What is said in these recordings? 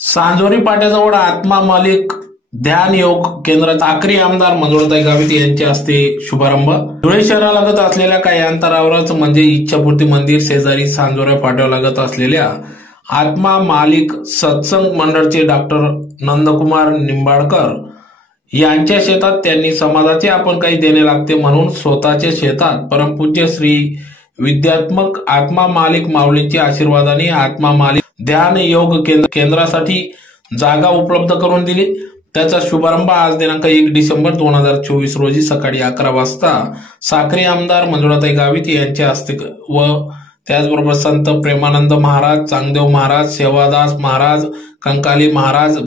सांजोरी पाट्याजवळ आत्मा मालिक ध्यान योग केंद्रात आखरी आमदार मंजुळाताई गावित यांच्या हस्ते शुभारंभ। धुळे शहरालगत असलेल्या काही अंतरावरच म्हणजे इच्छापूर्ती मंदिर शेजारी सांजोरी पाट्यालगत असलेल्या आत्मा मालिक सत्संग मंडळचे डॉक्टर नंदकुमार निंबाळकर यांच्या शेतात त्यांनी समाजाचे आपण काही देणे लागते म्हणून स्वतःच्या शेतात परमपूज्य श्री विद्यात्मक आत्मा मालिक माऊलींच्या आशीर्वादाने आत्मा मालिक ध्यान योग केंद्रासाठी जागा उपलब्ध करून दिली। त्याचा शुभारंभ आज दिनांक 1 डिसेंबर 2024 रोजी सकाळी 11 वाजता साक्री आमदार मंजुळाताई गावित यांच्या हस्ते व त्याचबरोबर संत प्रेमानंद महाराज, चांगदेव महाराज, सेवादास महाराज, कंकाली महाराज,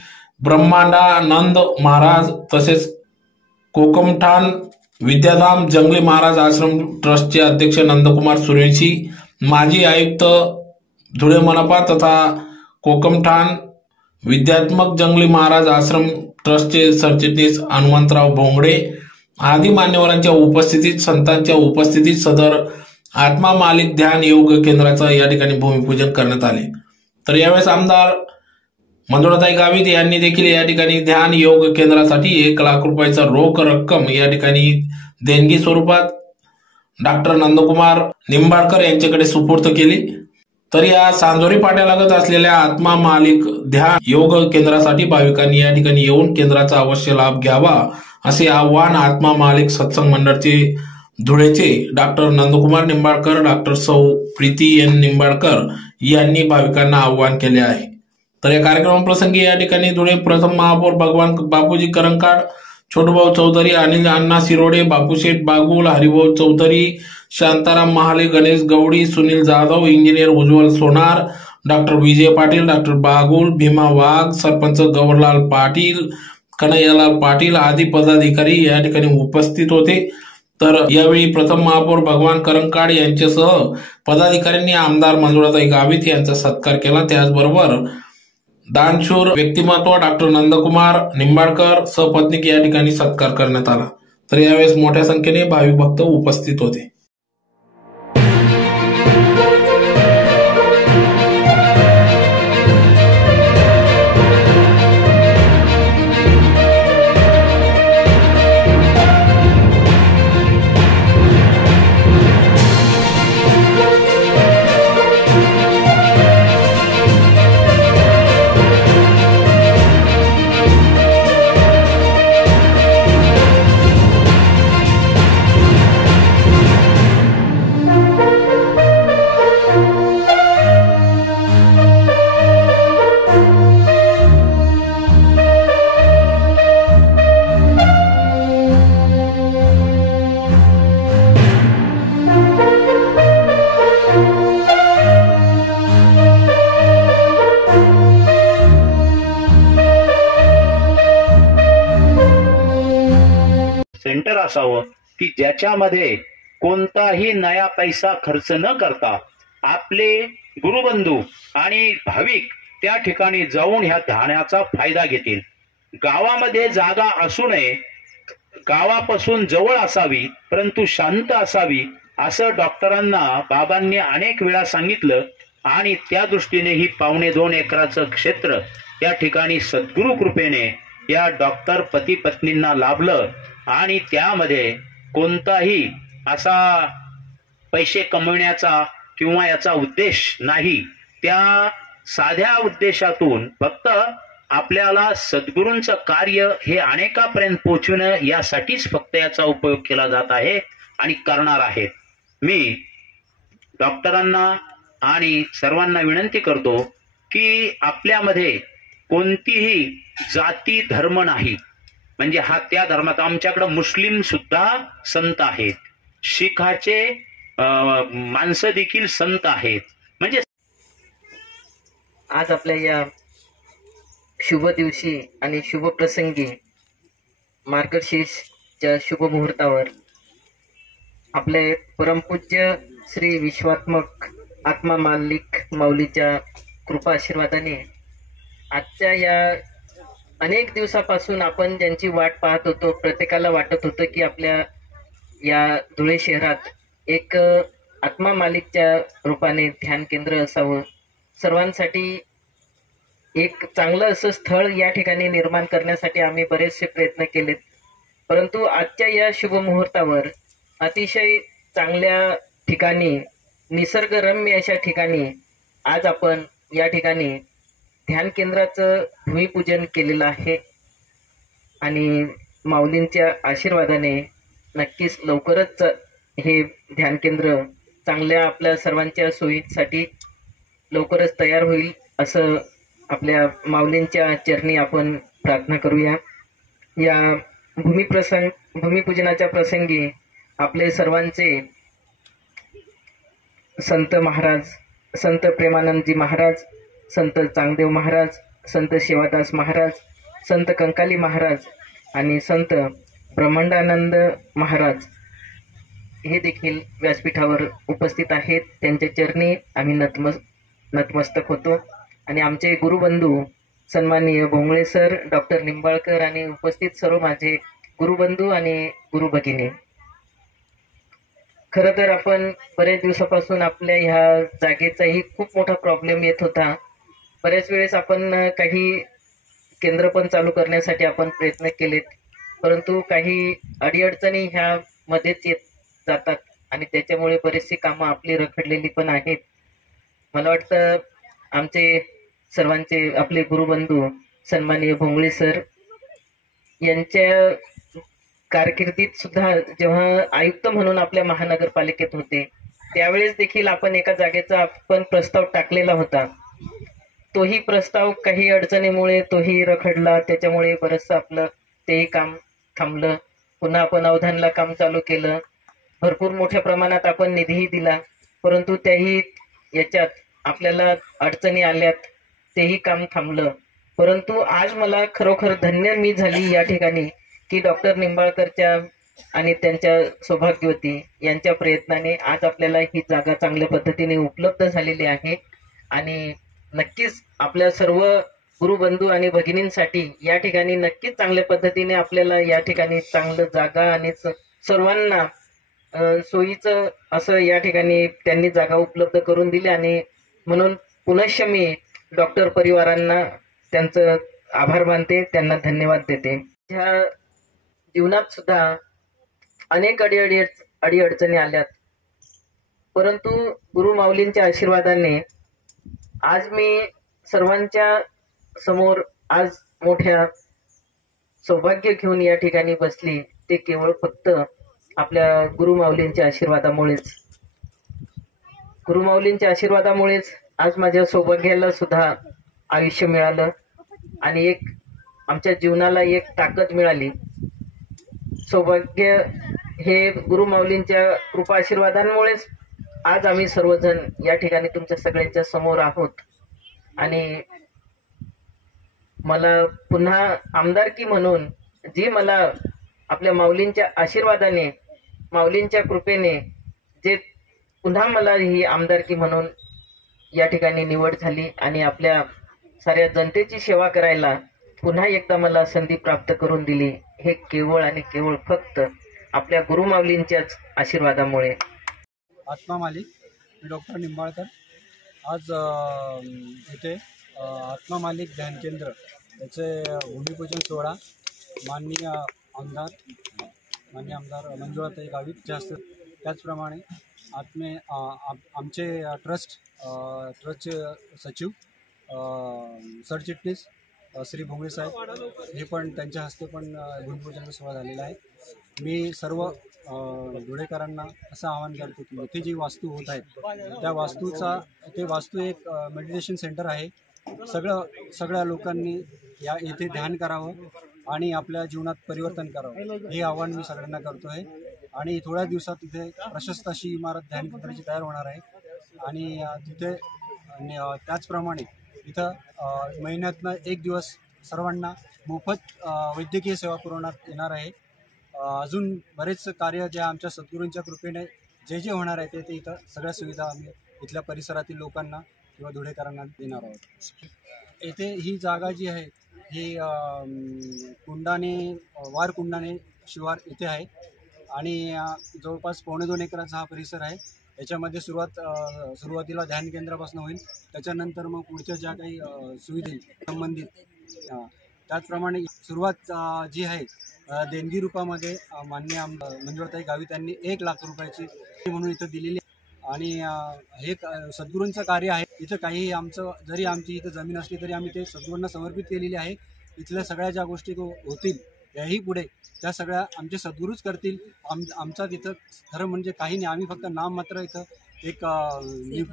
ब्रह्मांडानंद महाराज तसेच कोकमठाण विद्याधाम जंगली महाराज आश्रम ट्रस्टचे अध्यक्ष नंदकुमार सूर्यवंशी, माजी आयुक्त धुळे मनपा तथा कोकमठाण विद्यात्मक जंगली महाराज आश्रम ट्रस्टचे सरचिटणीस हनुमंतराव भोंगडे आदी मान्यवरांच्या उपस्थितीत संतांच्या उपस्थितीत सदर आत्मा मालिक ध्यान योग केंद्राचं या ठिकाणी भूमिपूजन करण्यात आले। तर यावेळेस आमदार मंजुळाताई गावित यांनी देखील या ठिकाणी ध्यान योग केंद्रासाठी 1 लाख रुपयाचा रोख रक्कम या ठिकाणी देणगी स्वरूपात डॉक्टर नंदकुमार निंबाळकर यांच्याकडे सुपूर्द केली। तर या सांजोरी पाट्यालगत असलेल्या आत्मा मालिक ध्यान योग केंद्रासाठी भाविकांनी या ठिकाणी येऊन केंद्राचा अवश्य लाभ घ्यावा असे आवाहन आत्मा मालिक सत्संग मंडळचे धुळेचे डॉक्टर नंदकुमार निंबाळकर, डॉक्टर सौ प्रीती एन निंबाळकर यांनी भाविकांना आवाहन केले आहे। तर या कार्यक्रमाप्रसंगी या ठिकाणी धुळे प्रथम महापौर भगवान बापूजी करंकाड, छोटूभाऊ चौधरी, अनिल अण्णा शिरोडे, बापूशेठ बागुल, हरिभाऊ चौधरी, शांताराम महाले, गणेश गवडी, सुनील जाधव, इंजिनियर उज्ज्वल सोनार, डॉक्टर विजय पाटील, डॉक्टर बागुल, भीमा वाघ, सरपंच गौरलाल पाटील, कन्हैयालाल पाटील आदी पदाधिकारी या ठिकाणी उपस्थित होते। तर यावेळी प्रथम महापौर भगवान करंकाड यांच्यासह पदाधिकाऱ्यांनी आमदार मंजुळाताई गावित यांचा सत्कार केला। त्याचबरोबर दानशूर व्यक्तिमत्व डॉक्टर नंदकुमार निंबाळकर सपत्नीक या ठिकाणी सत्कार करण्यात आला। तर यावेळेस मोठ्या संख्येने भाविक भक्त उपस्थित होते। सेंटर असावं की ज्याच्यामध्ये कोणताही नया पैसा खर्च न करता आपले गुरुबंधू आणि भाविक त्या ठिकाणी जाऊन ह्या ध्यानाचा फायदा घेतील। गावामध्ये जागा असू नये, गावापासून जवळ असावी परंतु शांत असावी असं डॉक्टरांना बाबांनी अनेक वेळा सांगितलं आणि त्या दृष्टीने ही 2.25 एकराचं क्षेत्र या ठिकाणी सद्गुरु कृपेने या डॉक्टर पती पत्नींना लाभलं आणि त्यामध्ये कोणताही असा पैसे कमवण्याचा किंवा याचा उद्देश नाही। त्या साध्या उद्देशातून फक्त आपल्याला सद्गुरूंचं कार्य हे अनेकापर्यंत पोहोचवणं यासाठीच फक्त याचा उपयोग केला जात आहे आणि करणार आहेत। मी डॉक्टरांना आणि सर्वांना विनंती करतो की आपल्यामध्ये कोणतीही जाती धर्म नाही, म्हणजे हा त्या धर्मात आमच्याकडे मुस्लिम सुद्धा संत आहेत, शिखाचे माणसं देखील संत आहेत। म्हणजे आज आपल्या या शुभ दिवशी आणि शुभ प्रसंगी मार्गशीर्षच्या शुभ मुहूर्तावर आपले परमपूज्य श्री विश्वात्मक आत्मा मालिक माऊलीच्या कृपा आशीर्वादाने आजच्या या अनेक दिवसापासून आपण ज्यांची वाट पाहत होतो, प्रत्येकाला वाटत होतं की आपल्या या धुळे शहरात एक आत्मा मालिकच्या रूपाने ध्यान केंद्र असावं, सर्वांसाठी एक चांगलं असं स्थळ या ठिकाणी निर्माण करण्यासाठी आम्ही बरेचसे प्रयत्न केलेत, परंतु आजच्या या शुभमुहूर्तावर अतिशय चांगल्या ठिकाणी, निसर्गरम्य अशा ठिकाणी आज आपण या ठिकाणी ध्यान केंद्राचं भूमिपूजन केलेलं आहे आणि माऊलींच्या आशीर्वादाने नक्कीच लवकरच हे ध्यान केंद्र चांगल्या आपल्या सर्वांच्या सोयीसाठी लवकरच तयार होईल असं आपल्या माऊलींच्या चरणी आपण प्रार्थना करूया। या भूमिपूजनाच्या प्रसंगी आपले सर्वांचे संत महाराज, संत प्रेमानंदजी महाराज, संत चांगदेव महाराज, संत शिवादास महाराज, संत कंकाली महाराज आणि संत ब्रह्मांडानंद महाराज हे देखील व्यासपीठावर उपस्थित आहेत। त्यांच्या चरणी आम्ही नतमस्तक होतो आणि आमचे गुरुबंधू सन्माननीय भोंगळे सर, डॉक्टर निंबाळकर आणि उपस्थित सर्व माझे गुरुबंधू आणि गुरुभगिनी, खरं तर आपण बरेच दिवसापासून आपल्या ह्या जागेचाही खूप मोठा प्रॉब्लेम येत होता। बऱ्याच वेळेस आपण काही केंद्र पण चालू करण्यासाठी आपण प्रयत्न केलेत, परंतु काही अडीअडचणी ह्या मध्येच येत जातात आणि त्याच्यामुळे बरेचशी कामं आपली रखडलेली पण आहेत। मला वाटतं आमचे सर्वांचे आपले गुरुबंधू सन्माननीय भोंगळे सर यांच्या कारकिर्दीत सुद्धा जेव्हा आयुक्त म्हणून आपल्या महानगरपालिकेत होते त्यावेळेस देखील आपण एका जागेचा आपण प्रस्ताव टाकलेला होता। तोही प्रस्ताव काही अडचणीमुळे तोही रखडला, त्याच्यामुळे बरंचसं आपलं तेही काम थांबलं। पुन्हा आपण अवधानला काम चालू केलं, भरपूर मोठ्या प्रमाणात आपण निधीही दिला, परंतु त्याही याच्यात आपल्याला अडचणी आल्यात, तेही काम थांबलं। परंतु आज मला खरोखर धन्य मी झाली या ठिकाणी की डॉक्टर निंबाळकरच्या आणि त्यांच्या सौभाग्यवती यांच्या प्रयत्नाने आज आपल्याला ही जागा चांगल्या पद्धतीने उपलब्ध झालेली आहे आणि नक्कीच आपल्या सर्व गुरुबंधू आणि भगिनींसाठी या ठिकाणी नक्कीच चांगल्या पद्धतीने आपल्याला या ठिकाणी चांगलं जागा आणि सर्वांना सोयीचं असं या ठिकाणी त्यांनी जागा उपलब्ध करून दिली आणि म्हणून पुनश्च मी डॉक्टर परिवारांना त्यांचं आभार मानते, त्यांना धन्यवाद देते। ह्या जीवनात सुद्धा अनेक अडीअडचणी आल्यात, परंतु गुरु माऊलींच्या आशीर्वादाने आज मी सर्वांच्या समोर आज मोठ्या सौभाग्य घेऊन या ठिकाणी बसली, ते केवळ फक्त आपल्या गुरु माऊलींच्या आशीर्वादामुळेच। गुरु माऊलींच्या आशीर्वादामुळेच आज माझ्या सौभाग्याला सुद्धा आयुष्य मिळालं आणि एक आमच्या जीवनाला एक ताकद मिळाली। सौभाग्य हे गुरु माऊलींच्या कृपा आशीर्वादांमुळेच आज आम्ही सर्वजण या ठिकाणी तुमच्या सगळ्यांच्या समोर आहोत आणि मला पुन्हा आमदारकी म्हणून जी मला आपल्या माऊलींच्या आशीर्वादाने, माऊलींच्या कृपेने जे पुन्हा मला ही आमदारकी म्हणून या ठिकाणी निवड झाली आणि आपल्या साऱ्या जनतेची सेवा करायला पुन्हा एकदा मला संधी प्राप्त करून दिली, हे केवळ आणि केवळ फक्त आपल्या गुरु माऊलींच्याच आशीर्वादामुळे। आत्मा मालिक, मी डॉक्टर निंबाळकर। आज इथे आत्मा मालिक ध्यान केंद्र याचे भूमिपूजन सोहळा माननीय आमदार मंजुळाताई गावित जे असतात, त्याचप्रमाणे आमचे ट्रस्टचे सचिव सरचिटणीस श्री भोंगळे साहेब हे पण त्यांच्या हस्ते पण भूमिपूजनाचा सोहळा झालेला आहे। मी सर्व धुळेकरांना असं आवाहन करतो की इथे जी वास्तू होत आहेत त्या वास्तू एक मेडिटेशन सेंटर आहे। सगळ्या लोकांनी इथे ध्यान करावं आणि आपल्या जीवनात परिवर्तन करावं, हे आवाहन मी सगळ्यांना करतो आहे। आणि थोड्या दिवसात इथे प्रशस्त अशी इमारत ध्यान केंद्राची तयार होणार आहे आणि तिथे त्याचप्रमाणे इथं महिन्यातनं एक दिवस सर्वांना मोफत वैद्यकीय सेवा पुरवण्यात येणार आहे। अजून बरेच कार्य जे आमच्या सद्गुरूंच्या कृपेने जे होणार आहे ते इथं सगळ्या सुविधा आम्ही इथल्या परिसरातील लोकांना किंवा धुळेकरांना देणार आहोत। येथे ही जागा जी आहे ही वार कुंडाने शिवार इथे आहे आणि जवळपास 2.25 एकराचा हा परिसर आहे। याच्यामध्ये सुरुवातीला ध्यान केंद्रापासून होईल, त्याच्यानंतर मग पुढच्या ज्या काही सुविधा संबंधित त्याचप्रमाणे सुरुवात जी आहे देणगी रूपामध्ये माननीय मंजुळाताई गावित यांनी 1 लाख रुपयाची म्हणून इथं दिलेली आहे। आणि हे सद्गुरूंचं कार्य आहे। इथं काही जरी आमची इथं जमीन असली तरी आम्ही ते सद्गुरूंना समर्पित केलेली आहे। इथल्या सगळ्या ज्या गोष्टी होतील याही पुढे त्या सगळ्या आमचे सद्गुरूच करतील। आमचा तिथं खरं म्हणजे काही नाही, आम्ही फक्त नाम मात्र इथं एक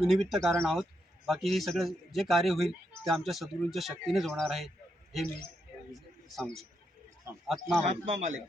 निमित्त कारण आहोत। बाकी हे सगळं जे कार्य होईल ते आमच्या सद्गुरूंच्या शक्तीनेच होणार आहे हे मी सांगू शकतो। आत्मा मालिक।